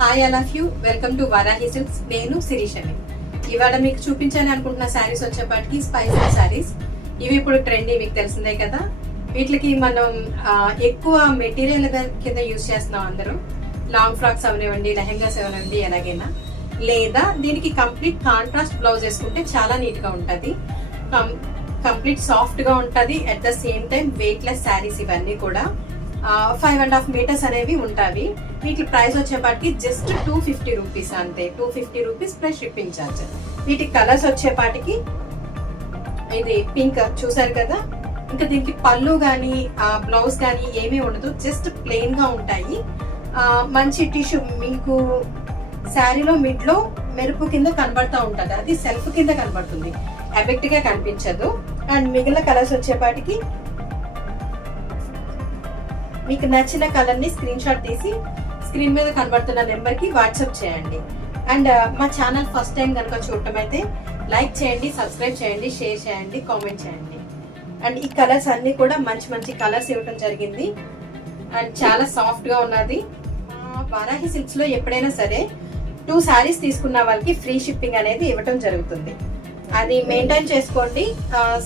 Hi all of you, welcome to Varahi silks. నేను శిరీషని. ఇవాళ మీకు చూపించాలని అనుకుంటున్న శారీస్ వచ్చేపాటికి స్పైసీ శారీస్. ఇవి ఇప్పుడు ట్రెండీ, మీకు తెలిసిందే కదా. వీటికి మనం ఎక్కువ మెటీరియల్ కింద యూజ్ చేస్తున్నాం అందరూ. లాంగ్ ఫ్రాక్స్ అవనివ్వండి, లెహెంగాస్ అవనివ్వండి, ఎలాగైనా. లేదా దీనికి కంప్లీట్ కాంట్రాస్ట్ బ్లౌజ్ వేసుకుంటే చాలా నీట్ గా ఉంటది. కంప్లీట్ సాఫ్ట్ గా ఉంటది. At the same time weight less saris ఇవన్నీ కూడా. 5.5 మీటర్స్ అనేవి ఉంటాయి. వీటి ప్రైస్ వచ్చేపాటికి జస్ట్ 250 రూపీస్ అంతే. 250 రూపీస్ ప్లస్ షిప్పింగ్ ఛార్జ్. వీటి కలర్స్ వచ్చేపాటికి ఇది పింక్ చూసారు కదా. ఇంకా దీనికి పళ్ళు గానీ బ్లౌజ్ గానీ ఏమీ ఉండదు, జస్ట్ ప్లెయిన్ గా ఉంటాయి. మంచి టిష్యూ మీకు శారీలో మిడ్ లో మెరుపు కింద కనబడతా ఉంటది, అది సెల్ఫ్ కింద కనబడుతుంది, ఎఫెక్ట్ గా కనిపించదు. అండ్ మిగిలిన కలర్స్ వచ్చేపాటికి మీకు నచ్చిన కలర్ ని స్క్రీన్ షాట్ తీసి స్క్రీన్ మీద కనబడుతున్న నెంబర్ కి వాట్సాప్ చేయండి. అండ్ మా ఛానల్ ఫస్ట్ టైం కనుక చూడటం అయితే లైక్ చేయండి, సబ్స్క్రైబ్ చేయండి, షేర్ చేయండి, కామెంట్ చేయండి. అండ్ ఈ కలర్స్ అన్ని కూడా మంచి మంచి కలర్స్ ఇవ్వడం జరిగింది. అండ్ చాలా సాఫ్ట్ గా ఉన్నది. వారాహి సిల్క్స్ లో ఎప్పుడైనా సరే 2 శారీస్ తీసుకున్న వాళ్ళకి ఫ్రీ షిప్పింగ్ అనేది ఇవ్వటం జరుగుతుంది. అది మెయింటైన్ చేసుకోండి.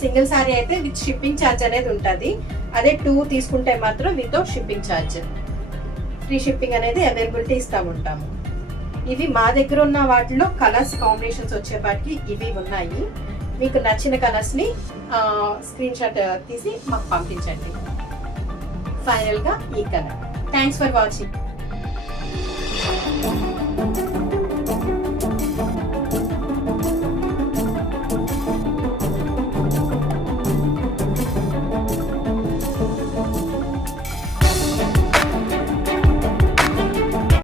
సింగిల్ శారీ అయితే విత్ షిప్పింగ్ ఛార్జ్ అనేది ఉంటుంది. అదే 2 తీసుకుంటే మాత్రం without shipping charge, free shipping అనేది అవైలబిలిటీ ఉంటాము. ఇవి మా దగ్గర ఉన్న వాటిలో కలర్స్ కాంబినేషన్స్ వచ్చేపాటికి ఇవి ఉన్నాయి. మీకు నచ్చిన కలర్స్ ని స్క్రీన్ షాట్ తీసి మాకు పంపించండి. ఫైనల్ గా ఈ కలర్. Thanks for watching.